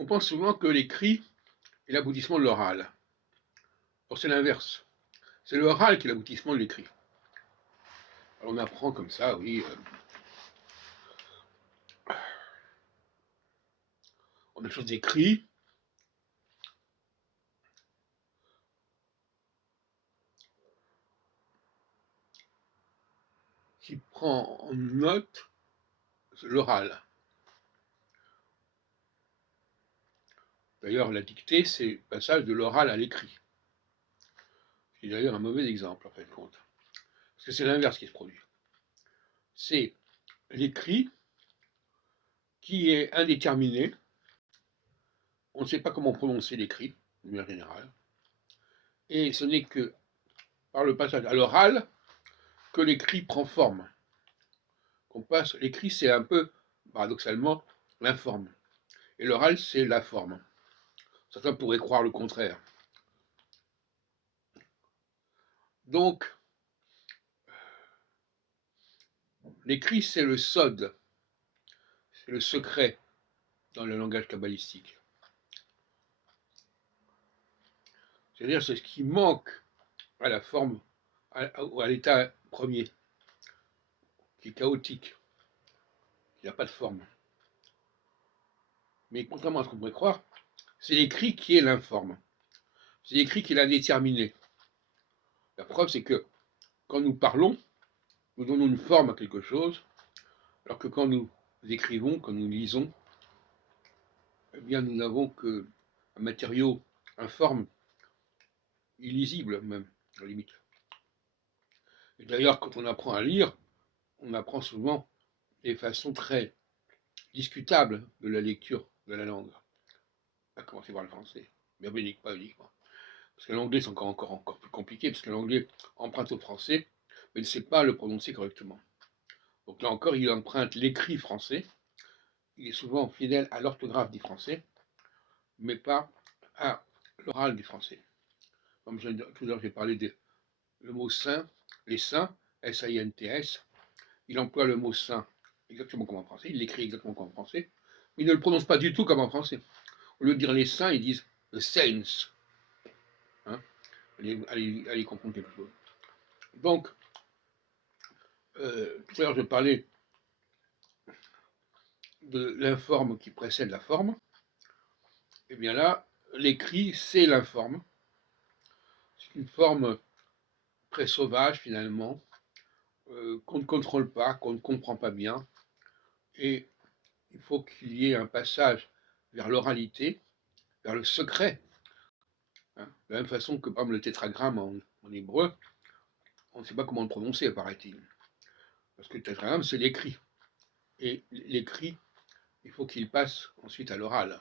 On pense souvent que l'écrit est l'aboutissement de l'oral. Or, c'est l'inverse. C'est l'oral qui est l'aboutissement de l'écrit. Alors, on apprend comme ça, oui. On a des choses écrites. Qui prend en note l'oral. D'ailleurs, la dictée, c'est le passage de l'oral à l'écrit. C'est d'ailleurs un mauvais exemple, en fin de compte. Parce que c'est l'inverse qui se produit. C'est l'écrit qui est indéterminé. On ne sait pas comment prononcer l'écrit, de manière générale. Et ce n'est que par le passage à l'oral que l'écrit prend forme. L'écrit, c'est un peu, paradoxalement, l'informe. Et l'oral, c'est la forme. Certains pourraient croire le contraire. Donc, l'écrit, c'est le sod, c'est le secret dans le langage kabbalistique. C'est-à-dire, c'est ce qui manque à la forme, à l'état premier, qui est chaotique, qui n'a pas de forme. Mais contrairement à ce qu'on pourrait croire, c'est l'écrit qui est l'informe. C'est l'écrit qui est l'indéterminé. La preuve, c'est que quand nous parlons, nous donnons une forme à quelque chose, alors que quand nous écrivons, quand nous lisons, eh bien, nous n'avons qu'un matériau informe, illisible même, à la limite. Et d'ailleurs, quand on apprend à lire, on apprend souvent des façons très discutables de la lecture de la langue, à commencer par le français, mais pas uniquement. Parce que l'anglais, c'est encore plus compliqué, parce que l'anglais emprunte au français, mais ne sait pas le prononcer correctement. Donc là encore, il emprunte l'écrit français, il est souvent fidèle à l'orthographe du français, mais pas à l'oral du français. Comme tout à l'heure, j'ai parlé du mot saint, les saints, S-A-I-N-T-S, il emploie le mot saint exactement comme en français, il l'écrit exactement comme en français, mais il ne le prononce pas du tout comme en français. Au lieu de dire les saints, ils disent the saints. Hein, allez comprendre quelque chose. Donc, tout à l'heure, je parlais de l'informe qui précède la forme. Et bien là, l'écrit, c'est l'informe. C'est une forme très sauvage, finalement, qu'on ne contrôle pas, qu'on ne comprend pas bien. Et il faut qu'il y ait un passage vers l'oralité, vers le secret. Hein, de la même façon que, par exemple, le tétragramme en hébreu, on ne sait pas comment le prononcer, paraît-il. Parce que le tétragramme, c'est l'écrit. Et l'écrit, il faut qu'il passe ensuite à l'oral.